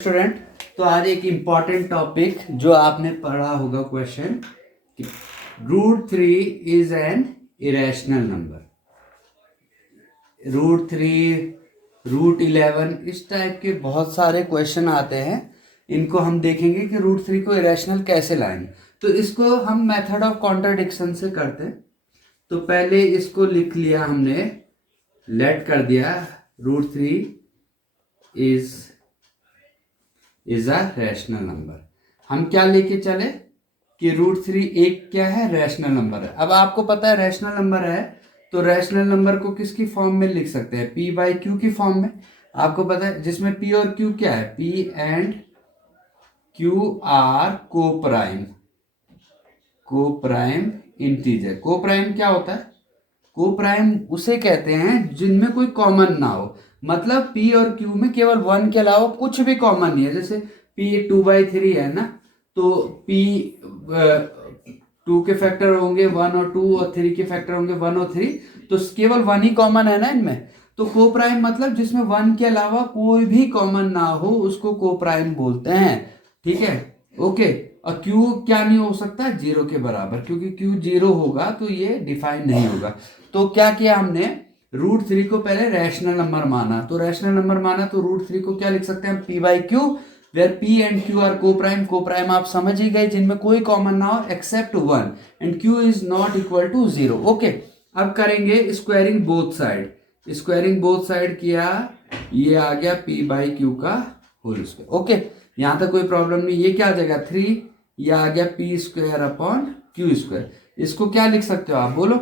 Student, तो आज एक इम्पॉर्टेंट टॉपिक जो आपने पढ़ा होगा question, √3 is an irrational number. √3, √11 इस टाइप के बहुत सारे क्वेश्चन आते हैं। इनको हम देखेंगे कि √3 को इरेशनल कैसे लाएंगे। तो इसको हम मेथड ऑफ कॉन्ट्राडिक्शन से करते हैं। तो पहले इसको लिख लिया हमने, लेट कर दिया √3 इज अ रैशनल नंबर। हम क्या लेके चले कि √3 एक क्या है, रैशनल नंबर है। अब आपको पता है रैशनल नंबर है, तो रैशनल नंबर को किसकी फॉर्म में लिख सकते हैं, p/q की फॉर्म में। आपको पता है जिसमें p और q क्या है, p एंड q आर को प्राइम इंटीजर। को-प्राइम क्या होता है, को-प्राइम उसे कहते हैं जिनमें कोई कॉमन ना हो। मतलब p और q में केवल 1 के अलावा कुछ भी कॉमन नहीं है। जैसे p 2/3 है ना, तो p 2 के फैक्टर होंगे 1 और 2, और 3 के फैक्टर होंगे 1 और 3, तो केवल 1 ही कॉमन है ना इनमें। तो को-प्राइम मतलब जिसमें 1 के अलावा कोई भी कॉमन ना हो उसको को-प्राइम बोलते हैं। ठीक है, ओके। और q क्या नहीं हो सकता, 0 के बराबर, क्योंकि q 0 होगा तो ये डिफाइन नहीं होगा। तो क्या किया हमने, √3 को पहले रैशनल नंबर माना। तो रैशनल नंबर माना तो √3 को क्या लिख सकते हैं हम, p/q, where p and q are co-prime. Co-prime आप समझ ही गए, जिनमें कोई कॉमन ना हो except 1 and q is not equal to 0। Okay, अब करेंगे squaring both side. Squaring both side किया, ये आ गया p/q का होल स्क्वायर। ओके, यहां तक कोई प्रॉब्लम नहीं। ये क्या आ जाएगा 3, ये आ गया p²/q²। इसको क्या लिख सकते हो आप, बोलो,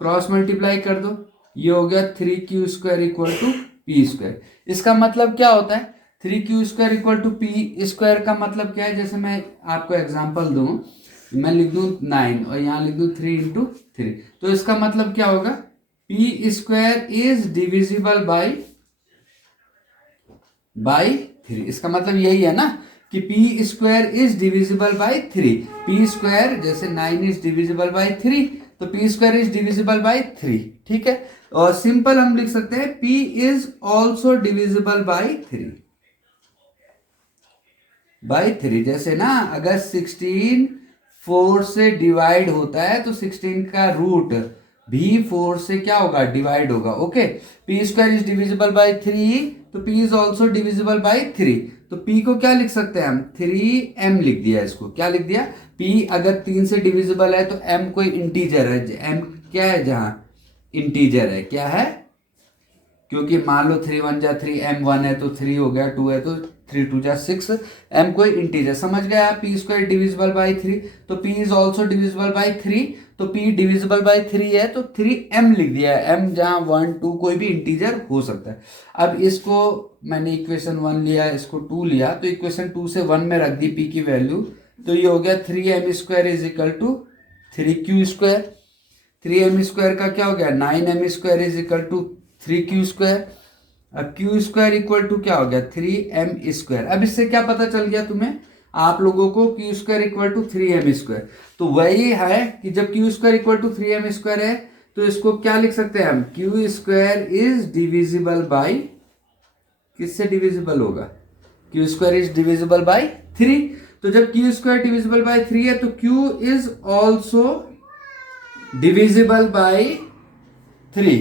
क्रॉस मल्टीप्लाई कर दो, ये हो गया 3q² = p²। इसका मतलब क्या होता है, 3q² = p² का मतलब क्या है। जैसे मैं आपको एग्जांपल दूं, मैं लिख दूं 9 और यहाँ लिख दूं 3 × 3, तो इसका मतलब क्या होगा, p² इज डिविजिबल बाई 3। इसका मतलब यही है ना कि p² is divisible by 3। p², जैसे 9 इज डिविजिबल बाई 3, तो p² इज डिविजिबल बाई 3। ठीक है, और सिंपल हम लिख सकते हैं p is also divisible by 3। जैसे ना, अगर 16 4 से डिवाइड होता है तो 16 का रूट भी 4 से क्या होगा, डिवाइड होगा। Okay, p² is divisible by 3, तो p is also divisible by 3। तो p को क्या लिख सकते हैं हम, 3m लिख दिया। इसको क्या लिख दिया, p अगर 3 से डिविजिबल है तो m कोई इंटीजर है। m क्या है, जहां इंटीजर है, क्या है, क्योंकि मान लो 3 × 1 = 3, m 1 है तो 3 हो गया, 2 है तो 3 × 2 = 6, m कोई इंटीजर। समझ गया, p² डिविजिबल बाई 3, तो p is also divisible by 3, तो p डिविजिबल बाई 3 है तो 3m लिख दिया है। m जहां 1 2 कोई भी इंटीजर हो सकता है। अब इसको मैंने इक्वेशन 1 लिया, इसको 2 लिया, तो इक्वेशन 2 से 1 में रख दी p की वैल्यू, तो ये हो गया 3m² = 3q²। 3m² का क्या हो गया, 9m² = 3q²। अब q² = क्या हो गया, 3m²। अब इससे क्या पता चल गया तुम्हें, आप लोगों को, q² = 3m²। तो वही है कि जब q² = 3m² है तो इसको क्या लिख सकते हैं हम, q² इज डिविजिबल बाई, किससे डिविजिबल होगा, q² इज डिविजिबल बाई 3। तो जब q² डिविजिबल बाई 3 है तो q is also divisible by 3।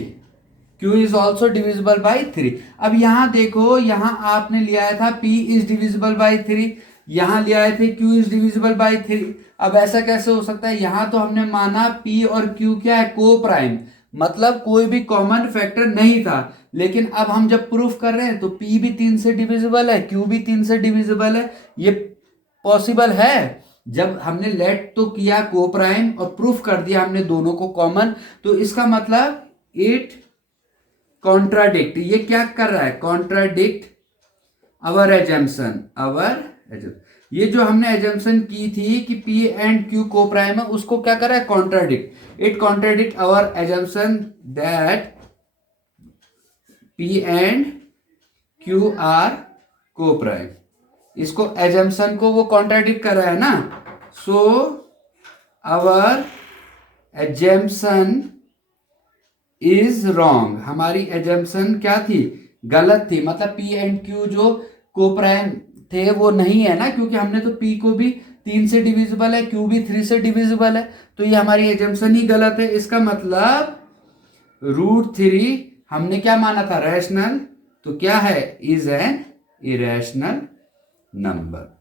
q is also divisible by 3। अब यहां देखो, यहां आपने लिया था p इज डिविजिबल बाई 3, यहां लिया थे q इज डिविजिबल बाई 3। अब ऐसा कैसे हो सकता है, यहां तो हमने माना p और q क्या है, को-प्राइम, मतलब कोई भी कॉमन फैक्टर नहीं था। लेकिन अब हम जब प्रूफ कर रहे हैं तो p भी 3 से डिविजिबल है, q भी 3 से डिविजिबल है। ये पॉसिबल है। जब हमने लेट तो किया को-प्राइम और प्रूफ कर दिया हमने दोनों को कॉमन, तो इसका मतलब इट कॉन्ट्राडिक्ट, ये क्या कर रहा है, कॉन्ट्राडिक्ट अवर एजम्पशन। ये जो हमने एजम्पशन की थी कि p एंड q को-प्राइम है, उसको क्या कर रहा है, contradict. It contradict our assumption that p and q are co-prime. इसको एजम्पशन को वो कॉन्ट्राडिक्ट कर रहा है ना। So our assumption is wrong, हमारी एजम्पशन क्या थी, गलत थी। मतलब p एंड q जो को-प्राइम थे वो नहीं है ना, क्योंकि हमने तो p को भी 3 से डिविजिबल है, q भी 3 से डिविजिबल है, तो ये हमारी एजम्पशन ही गलत है। इसका मतलब √3 हमने क्या माना था, रैशनल, तो क्या है, इज एन इरेशनल नंबर।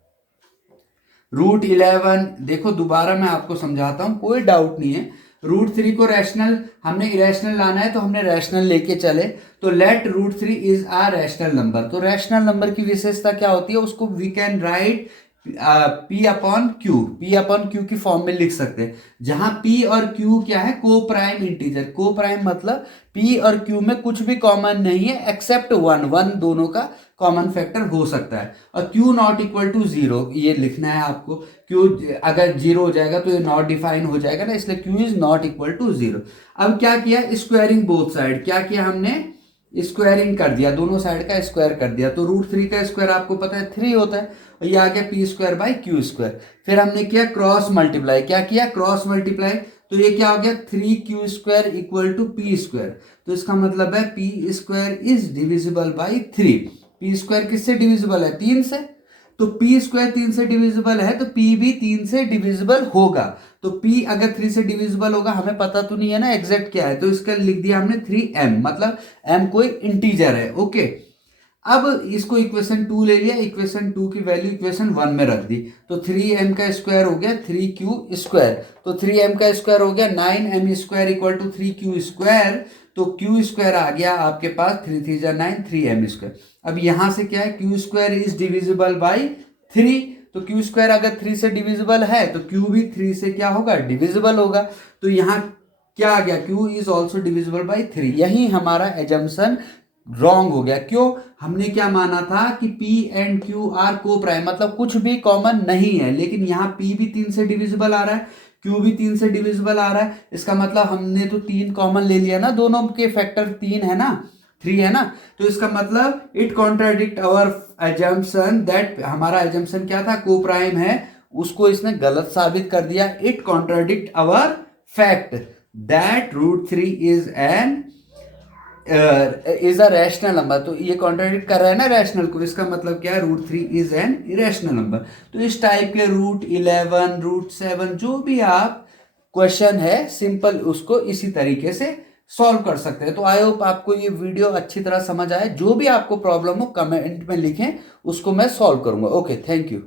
√11 देखो दोबारा मैं आपको समझाता हूं, कोई डाउट नहीं है। √3 को रैशनल, हमने इरेशनल लाना है तो हमने रैशनल लेके चले, तो let √3 is a rational number. तो रैशनल नंबर की विशेषता क्या होती है, उसको वी कैन राइट P/Q की फॉर्म में लिख सकते हैं, जहां P और Q क्या है, को प्राइम इंटीजर। को प्राइम मतलब P और Q में कुछ भी कॉमन नहीं है एक्सेप्ट 1 दोनों का कॉमन फैक्टर हो सकता है। और Q नॉट इक्वल टू 0 ये लिखना है आपको। Q अगर 0 हो जाएगा तो ये नॉट डिफाइन हो जाएगा ना, इसलिए Q is not equal to 0। अब क्या किया, स्क्वायरिंग बोथ साइड, क्या किया हमने, स्क्वायरिंग कर दिया, दोनों साइड का स्क्वायर कर दिया। तो √3 का स्क्वायर आपको पता है 3 होता है, और ये आ गया p²/q²। फिर हमने किया क्रॉस मल्टीप्लाई, क्या किया, क्रॉस मल्टीप्लाई, तो ये क्या हो गया, 3q² इक्वल टू p²। तो इसका मतलब है p² is divisible by 3। p² किससे डिविजिबल है, 3 से, तो p² 3 से डिविजिबल है तो p भी 3 से डिविजिबल होगा। तो p अगर 3 से डिविजिबल होगा, हमें पता तो नहीं है ना एग्जैक्ट क्या है, तो इसका लिख दिया हमने 3m, मतलब m कोई इंटीजर है। ओके, अब इसको इक्वेशन 2 ले लिया, इक्वेशन 2 की वैल्यू इक्वेशन 1 में रख दी, तो 3m का स्क्वायर हो गया 3q², तो 3m का स्क्वायर हो गया 9m² इक्वल टू 3q², तो q² आ गया आपके पास 3 3 जा 9, 3m²। अब यहां से क्या है, q² इज डिविजिबल बाई 3, तो q² अगर 3 से डिविजिबल है तो q भी 3 से क्या होगा, डिविजिबल होगा। तो यहाँ क्या आ गया, q is also divisible by 3। यही हमारा एजम्पशन रॉन्ग हो गया। क्यों, हमने क्या माना था कि P एंड Q आर को प्राइम, मतलब कुछ भी कॉमन नहीं है, लेकिन यहाँ P भी 3 से डिविजिबल आ रहा है, Q भी 3 से डिविजिबल आ रहा है। इसका मतलब हमने तो 3 कॉमन ले लिया ना, दोनों के फैक्टर 3 है ना, 3 है ना, तो इसका मतलब it contradict our assumption that, हमारा एजम्पशन क्या था, को प्राइम है, उसको इसने गलत साबित कर दिया। It contradict our fact that √3 is an is a rational number. तो ये कॉन्ट्राडिक्ट कर रहा है ना रैशनल को, इसका मतलब क्या है, √3 इज एन इरेशनल नंबर। तो इस टाइप के √11 √7 जो भी आप क्वेश्चन है सिंपल, उसको इसी तरीके से सॉल्व कर सकते हैं। तो आई होप आपको ये वीडियो अच्छी तरह समझ आए। जो भी आपको प्रॉब्लम हो कमेंट में लिखें, उसको मैं सॉल्व करूंगा। Okay, thank you.